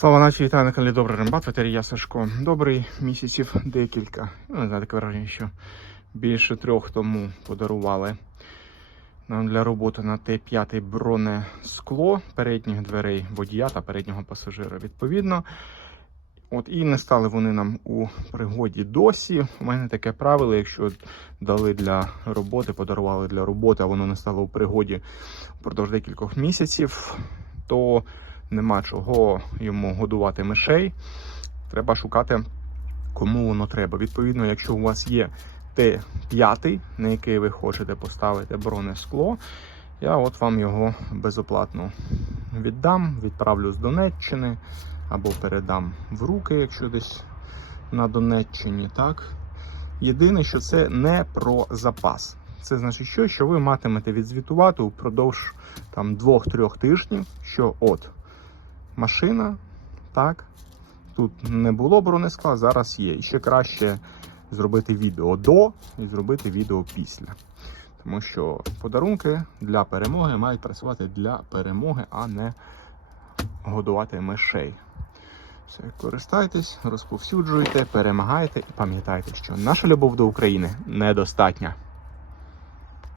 Слава нашій вітаю на каналі Добрий Рембат, ветері я Сашко. Добрий місяців декілька. Ну, не знаю, таке враження, що більше трьох тому подарували нам для роботи на Т5 бронескло передніх дверей водія та переднього пасажира. Відповідно. От і не стали вони нам у пригоді досі. У мене таке правило, якщо дали для роботи, подарували для роботи, а воно не стало у пригоді впродовж декількох місяців, то нема чого йому годувати мишей. Треба шукати, кому воно треба. Відповідно, якщо у вас є Т5, на який ви хочете поставити бронескло, я от вам його безоплатно віддам, відправлю з Донеччини або передам в руки, якщо десь на Донеччині. Так? Єдине, що це не про запас. Це значить, що, що ви матимете відзвітувати упродовж 2-3 тижнів, що от машина, так, тут не було бронескла, зараз є. І ще краще зробити відео до і зробити відео після. Тому що подарунки для перемоги мають працювати для перемоги, а не годувати мишей. Все, користайтесь, розповсюджуйте, перемагайте і пам'ятайте, що наша любов до України недостатня.